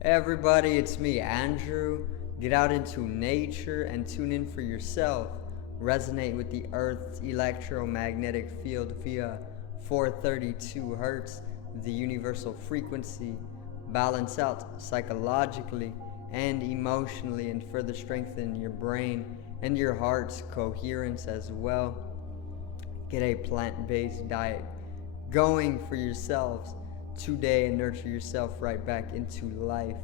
Hey everybody, it's me, Andrew. Get out into nature and tune in for yourself. Resonate with the Earth's electromagnetic field via 432 Hertz, the universal frequency. Balance out psychologically and emotionally and further strengthen your brain and your heart's coherence as well. Get a plant-based diet going for yourselves today and nurture yourself right back into life.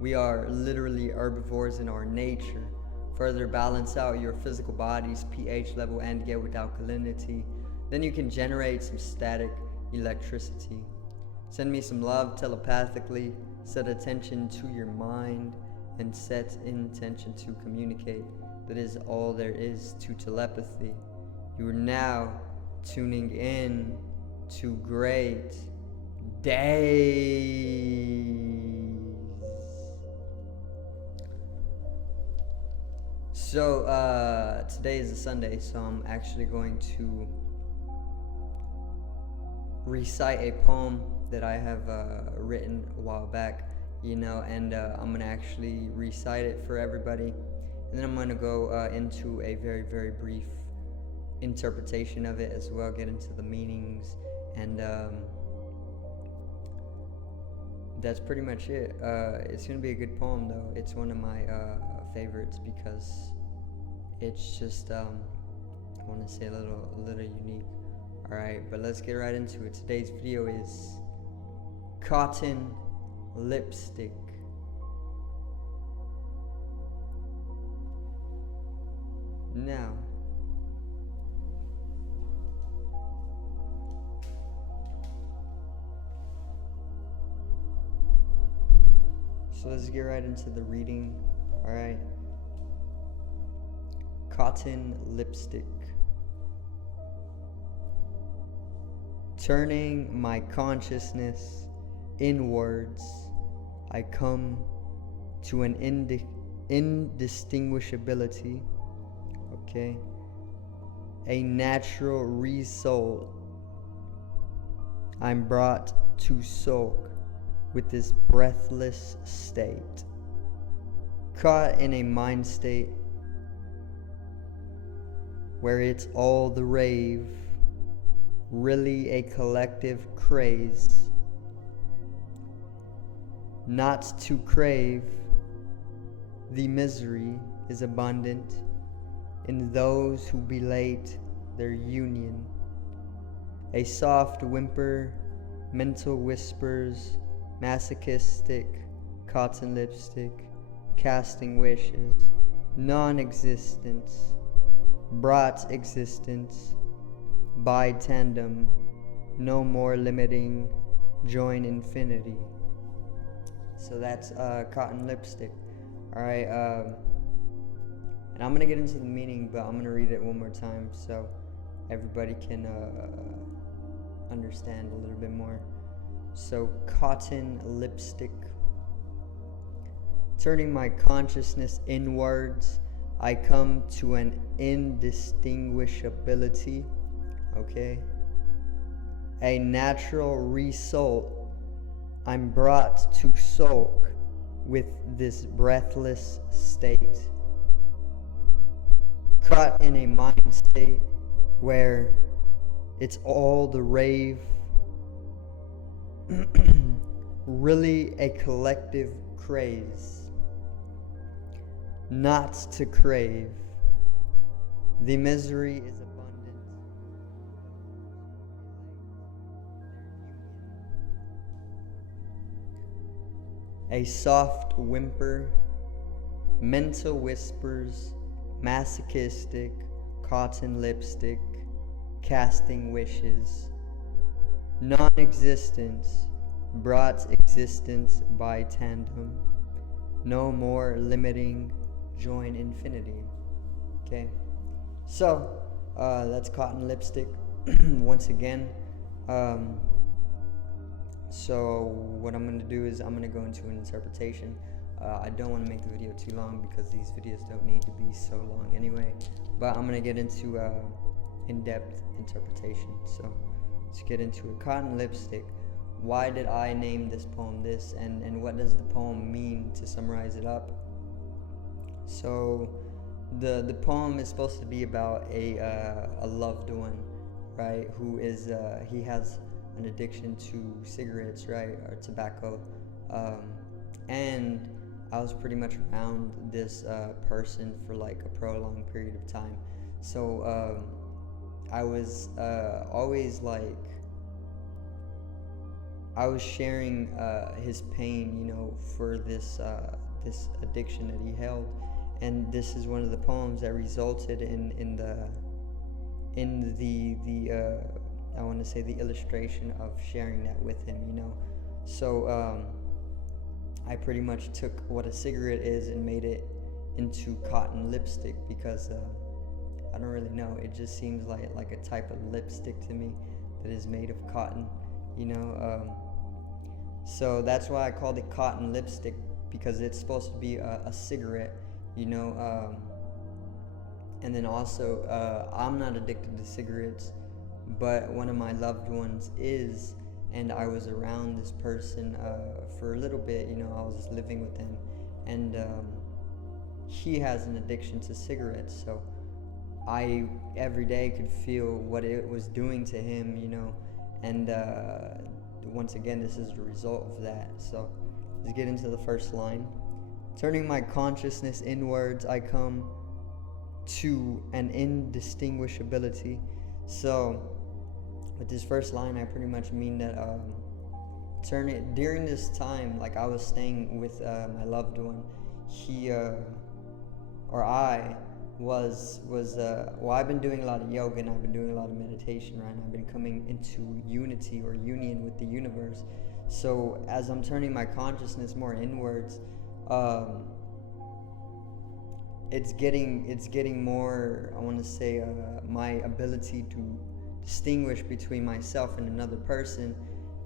We are literally herbivores in our nature. Further balance out your physical body's pH level and get with alkalinity. Then you can generate some static electricity. Send me some love telepathically. Set attention to your mind and set intention to communicate. That is all there is to telepathy. You are now tuning in to great days. So today is a Sunday, so I'm actually going to recite a poem that I have written a while back, and I'm gonna actually recite it for everybody, and then I'm gonna go into a very, very brief interpretation of it as well, get into the meanings, and that's pretty much it. It's gonna be a good poem though. It's one of my favorites because it's just I want to say a little unique. All right, but let's get right into it. Today's video is cotton lipstick. Now, so let's get right into the reading. All right. Cotton lipstick. Turning my consciousness inwards, I come to an indistinguishability, okay? A natural result. I'm brought to soak with this breathless state, caught in a mind state where it's all the rave, really a collective craze. Not to crave, the misery is abundant in those who belate their union. A soft whimper, mental whispers, masochistic, cotton lipstick, casting wishes, non-existence, brought existence by tandem, no more limiting, join infinity. So that's cotton lipstick. All right, and I'm gonna get into the meaning, but I'm gonna read it one more time so everybody can understand a little bit more. So cotton lipstick. Turning my consciousness inwards, I come to an indistinguishability, okay? A natural result. I'm brought to soak with this breathless state, caught in a mind state where it's all the rave, really a collective craze. Not to crave, the misery is abundant. A soft whimper, mental whispers, masochistic, cotton lipstick, casting wishes, non-existence, brought existence by tandem, no more limiting, join infinity. Okay, so that's cotton lipstick once again. So what I'm going to do is I'm going to go into an interpretation. I don't want to make the video too long because these videos don't need to be so long anyway, but I'm going to get into in-depth interpretation. So let's get into it. Cotton lipstick. why did I name this poem this, and what does the poem mean, to summarize it up. So the poem is supposed to be about a loved one, right, who is he has an addiction to cigarettes, right, or tobacco, and I was pretty much around this person for like a prolonged period of time. So I was always like, I was sharing his pain, for this addiction that he held, and this is one of the poems that resulted in the I want to say the illustration of sharing that with him. So I pretty much took what a cigarette is and made it into cotton lipstick, because I don't really know, it just seems like a type of lipstick to me that is made of cotton. So that's why I called it cotton lipstick, because it's supposed to be a cigarette, and then also I'm not addicted to cigarettes, but one of my loved ones is, and I was around this person for a little bit. I was living with him, and he has an addiction to cigarettes, so I every day could feel what it was doing to him, and once again, this is the result of that. So let's get into the first line. Turning my consciousness inwards, I come to an indistinguishability. So with this first line, I pretty much mean that during this time, like I was staying with my loved one, he or I was well, I've been doing a lot of yoga and I've been doing a lot of meditation, right? And I've been coming into unity or union with the universe. So as I'm turning my consciousness more inwards, it's getting more, I want to say, my ability to distinguish between myself and another person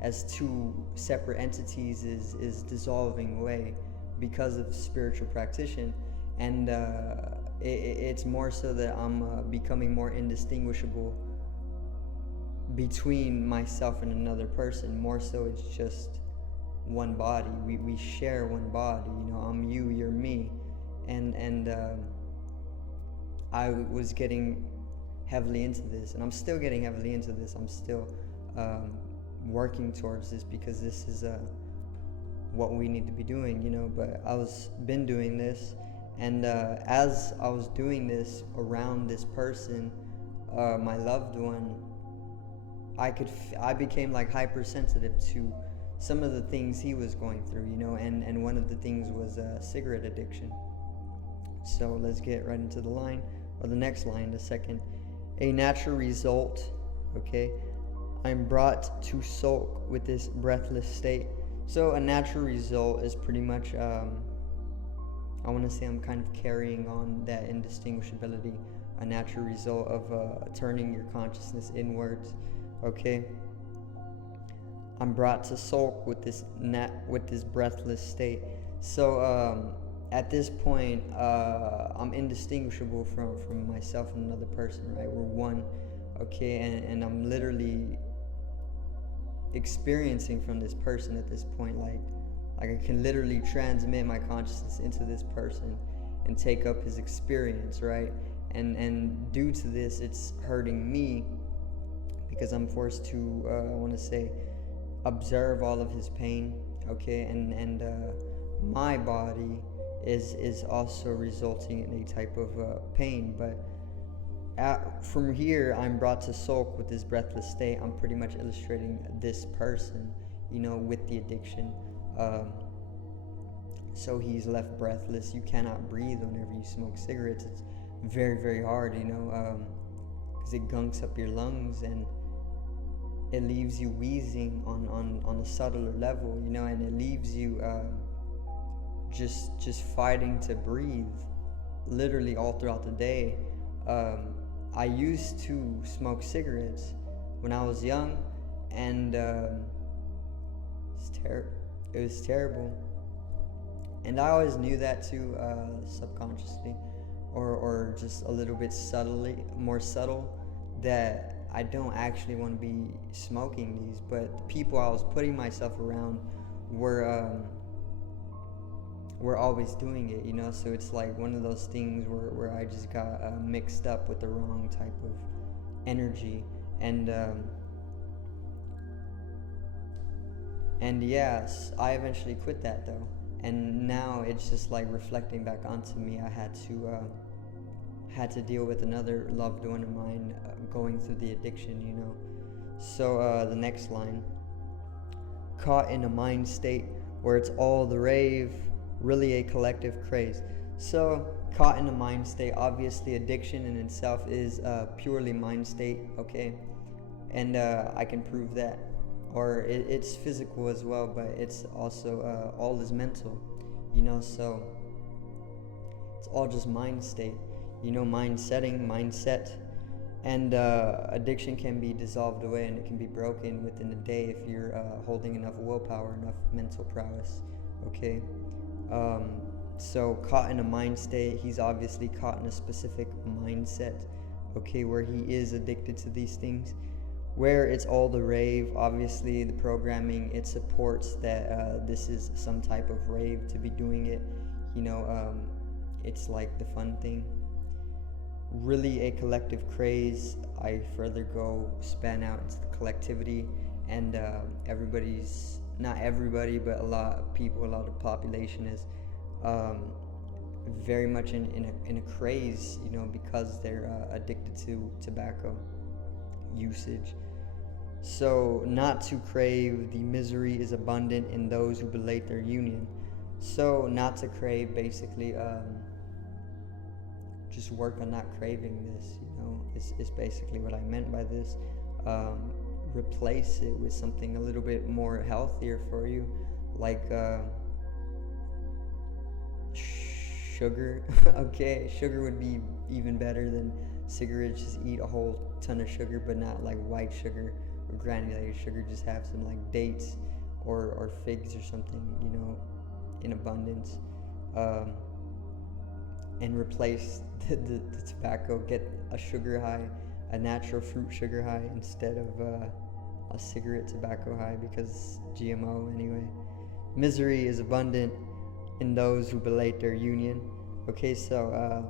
as two separate entities is dissolving away because of spiritual practice, and it's more so that I'm becoming more indistinguishable between myself and another person. More so, it's just one body. We share one body. I'm you, you're me, and I was getting heavily into this, and I'm still getting heavily into this. I'm still working towards this, because this is what we need to be doing, but I was been doing this, and as I was doing this around this person, my loved one, I became like hypersensitive to some of the things he was going through, and one of the things was cigarette addiction. So let's get right into the line, or the next line, the second. A natural result, okay, I'm brought to sulk with this breathless state. So a natural result is pretty much, I want to say I'm kind of carrying on that indistinguishability, a natural result of turning your consciousness inwards, okay? I'm brought to sulk with this breathless state. So at this point, I'm indistinguishable from myself and another person, right? We're one, okay? And I'm literally experiencing from this person at this point, like I can literally transmit my consciousness into this person and take up his experience, right? And due to this, it's hurting me, because I'm forced to, I want to say, observe all of his pain, okay? And my body is also resulting in a type of pain. But from here, I'm brought to sulk with this breathless state. I'm pretty much illustrating this person, with the addiction. So he's left breathless. You cannot breathe whenever you smoke cigarettes. It's very, very hard, because it gunks up your lungs, and it leaves you wheezing on a subtler level, and it leaves you just fighting to breathe literally all throughout the day. I used to smoke cigarettes when I was young, and it was terrible. And I always knew that too, subconsciously, or just a little bit more subtle, that I don't actually want to be smoking these, but the people I was putting myself around were always doing it, you know. So it's like one of those things where I just got mixed up with the wrong type of energy, and yes, I eventually quit that though, and now it's just like reflecting back onto me. I had to deal with another loved one of mine going through the addiction, you know. So the next line: caught in a mind state where it's all the rave, really a collective craze. So caught in a mind state, obviously addiction in itself is purely mind state, okay, and I can prove that. Or it's physical as well, but it's also all is mental, you know. So it's all just mind state, you know, mind setting, mindset. And addiction can be dissolved away, and it can be broken within a day if you're holding enough willpower, enough mental prowess, okay. So caught in a mind state, he's obviously caught in a specific mindset, okay, where he is addicted to these things, where it's all the rave. Obviously the programming, it supports that this is some type of rave to be doing it, you know. It's like the fun thing. Really a collective craze. I further go span out into the collectivity, and everybody's, not everybody, but a lot of people, a lot of population is very much in a craze, you know, because they're addicted to tobacco usage. So not to crave, the misery is abundant in those who belate their union. So not to crave, basically just work on not craving this, you know, is basically what I meant by this. Replace it with something a little bit more healthier for you, like sugar. Okay, sugar would be even better than cigarettes. Just eat a whole ton of sugar, but not like white sugar or granulated sugar. Just have some like dates or figs or something, you know, in abundance. And replace the tobacco. Get a sugar high, a natural fruit sugar high, instead of a cigarette tobacco high, because GMO anyway. Misery is abundant in those who belate their union. Okay, so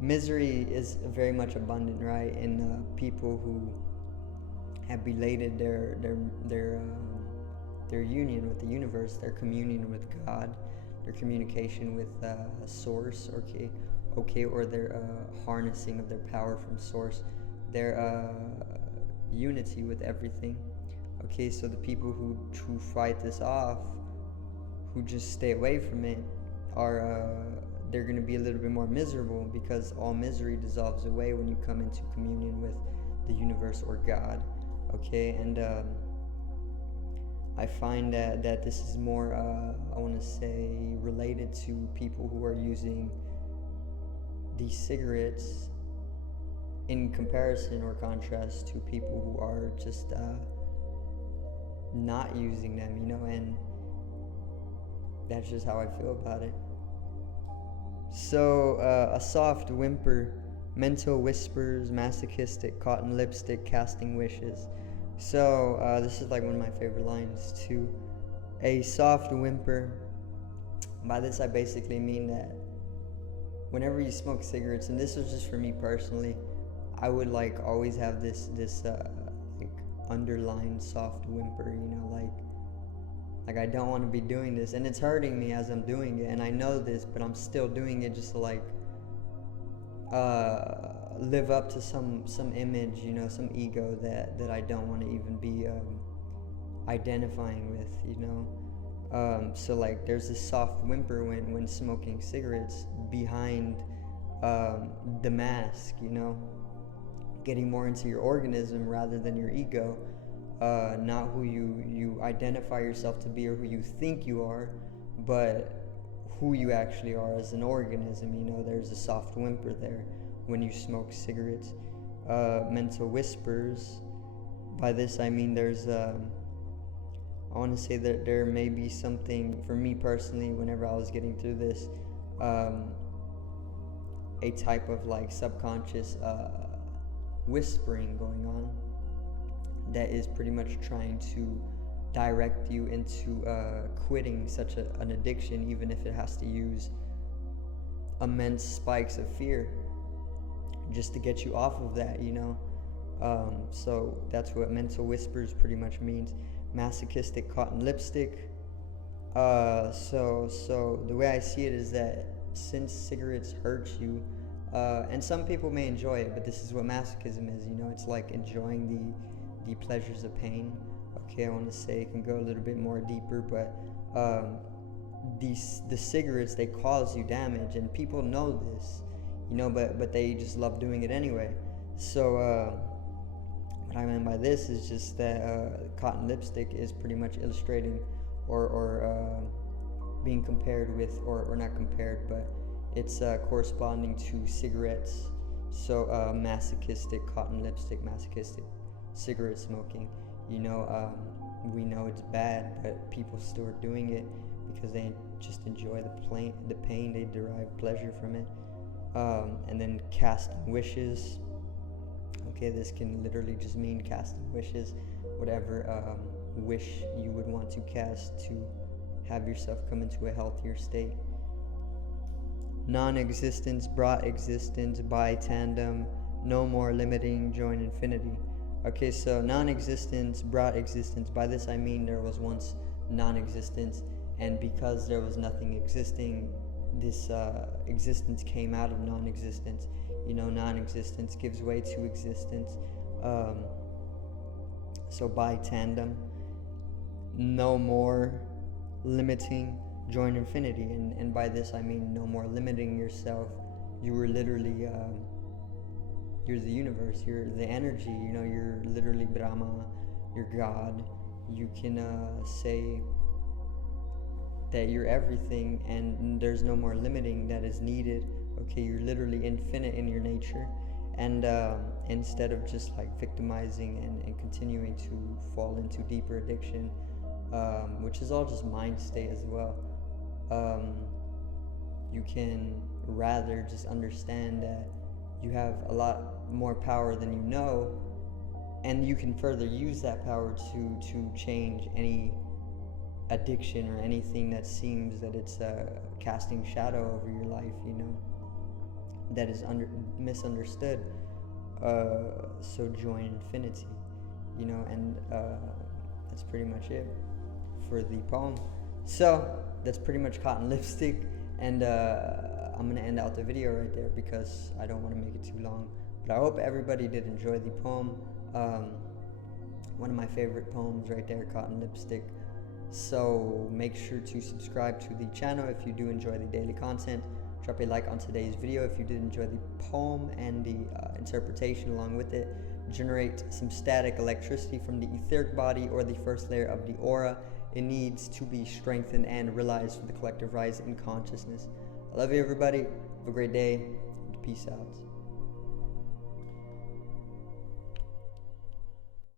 misery is very much abundant, right, in people who have belated their union with the universe, their communion with God, their communication with source, okay, or their harnessing of their power from source, their unity with everything. Okay, so the people who fight this off, who just stay away from it, are they're going to be a little bit more miserable, because all misery dissolves away when you come into communion with the universe or God. Okay, and I find that this is more, I want to say, related to people who are using these cigarettes in comparison or contrast to people who are just not using them, you know, and that's just how I feel about it. So, a soft whimper, mental whispers, masochistic, cotton lipstick, casting wishes. So, this is like one of my favorite lines too. A soft whimper. By this, I basically mean that whenever you smoke cigarettes, and this was just for me personally, I would like always have this like underlined soft whimper, you know, like I don't want to be doing this, and it's hurting me as I'm doing it, and I know this, but I'm still doing it just to like live up to some image, you know, some ego that I don't want to even be identifying with, you know. So like there's this soft whimper when smoking cigarettes behind the mask, you know, getting more into your organism rather than your ego, not who you identify yourself to be or who you think you are, but who you actually are as an organism. You know, there's a soft whimper there when you smoke cigarettes. Mental whispers. By this I mean there's I want to say that there may be something, for me personally, whenever I was getting through this, a type of like subconscious whispering going on that is pretty much trying to direct you into quitting such an addiction, even if it has to use immense spikes of fear just to get you off of that, you know. So that's what mental whispers pretty much means. Masochistic cotton lipstick. So the way I see it is that since cigarettes hurt you, and some people may enjoy it, but this is what masochism is, you know. It's like enjoying the pleasures of pain. Okay, I want to say it can go a little bit more deeper, but the cigarettes, they cause you damage, and people know this, you know, but they just love doing it anyway. So what I meant by this is just that cotton lipstick is pretty much illustrating or being compared with, or not compared, but it's corresponding to cigarettes. So masochistic cotton lipstick, masochistic cigarette smoking. You know, we know it's bad, but people still are doing it because they just enjoy the pain, they derive pleasure from it. And then casting wishes. Okay, this can literally just mean casting wishes, whatever wish you would want to cast to have yourself come into a healthier state. Non-existence brought existence by tandem, no more limiting, join infinity. Okay, so non-existence brought existence. By this I mean there was once non-existence, and because there was nothing existing, this existence came out of non-existence. You know, non-existence gives way to existence. So by tandem, no more limiting, join infinity. And by this I mean no more limiting yourself. You were literally you're the universe, you're the energy, you know, you're literally Brahma, you're God. You can say that you're everything, and there's no more limiting that is needed. Okay, you're literally infinite in your nature, and instead of just like victimizing and continuing to fall into deeper addiction, which is all just mind state as well, you can rather just understand that you have a lot more power than you know, and you can further use that power to change any addiction or anything that seems that it's casting shadow over your life, you know, that is misunderstood. So join infinity, you know, and that's pretty much it for the poem. So that's pretty much cotton lipstick, and I'm gonna end out the video right there because I don't want to make it too long. But I hope everybody did enjoy the poem. One of my favorite poems right there, cotton lipstick. So make sure to subscribe to the channel if you do enjoy the daily content. Drop a like on today's video if you did enjoy the poem and the interpretation along with it. Generate some static electricity from the etheric body or the first layer of the aura. It needs to be strengthened and realized for the collective rise in consciousness. I love you, everybody. Have a great day. Peace out.